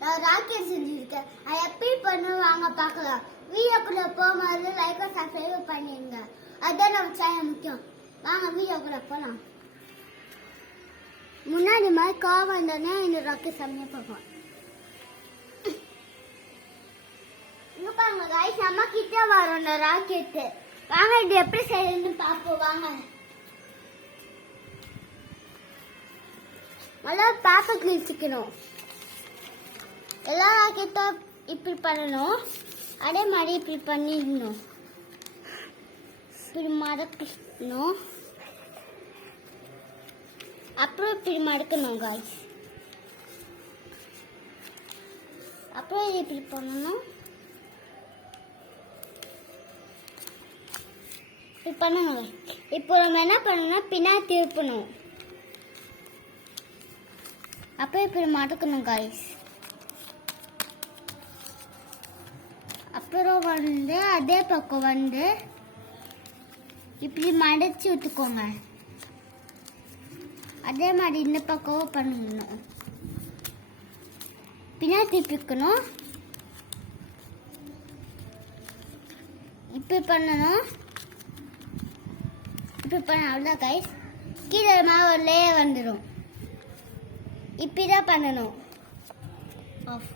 நான் ராக்கெட் செஞ்சிருக்கேன். அது எப்படி பண்ணுவாங்க பார்க்கலாம். வீடியோக்குள்ள போகும்போது லைக் சப்ஸ்கிரைப் பண்ணிடுங்க. அதான் நம்ம சேனல் முக்கியம். வாங்க வீடியோக்குள்ள போகலாம். முன்னாடி மாதிரி கோவம் வந்தோடனே இந்த ராக்கெட் செம்மையாக பார்ப்போம். இன்னும் பாருங்க கைஸ், நம்ம கிட்ட வரும் இந்த ராக்கெட்டு. வாங்க இது எப்படி செய்யணும்னு பார்ப்போம். வாங்க நல்லா பேப்பர் கிழிச்சிக்கணும். எல்லா ராக்கெட்டும் இப்படி பண்ணணும். அதே மாதிரி இப்படி பண்ணிடணும். இப்படி மடக்கணும். அப்புறம் இப்படி மடக்கணும் காய்ஸ். அப்புறம் இது இப்படி பண்ணணும். இப்படி பண்ணுங்க. இப்போ நம்ம என்ன பண்ணணும்னா பின்னாடி திருப்பணும். அப்புறம் இப்படி மடக்கணும் காய்ஸ். அப்புறம் வந்து அதே பக்கம் வந்து இப்படி மடிச்சு விட்டுக்கோங்க. அதே மாதிரி இந்த பக்கம் பண்ணணும். பின்னாடி திருப்பிக்கணும். இப்படி பண்ணணும். இப்படி பண்ண அவ்வளோதான் கைஸ். கீழே ஒரு லேயர் வந்துடும். இப்படிதான் பண்ணணும். ஆஃப்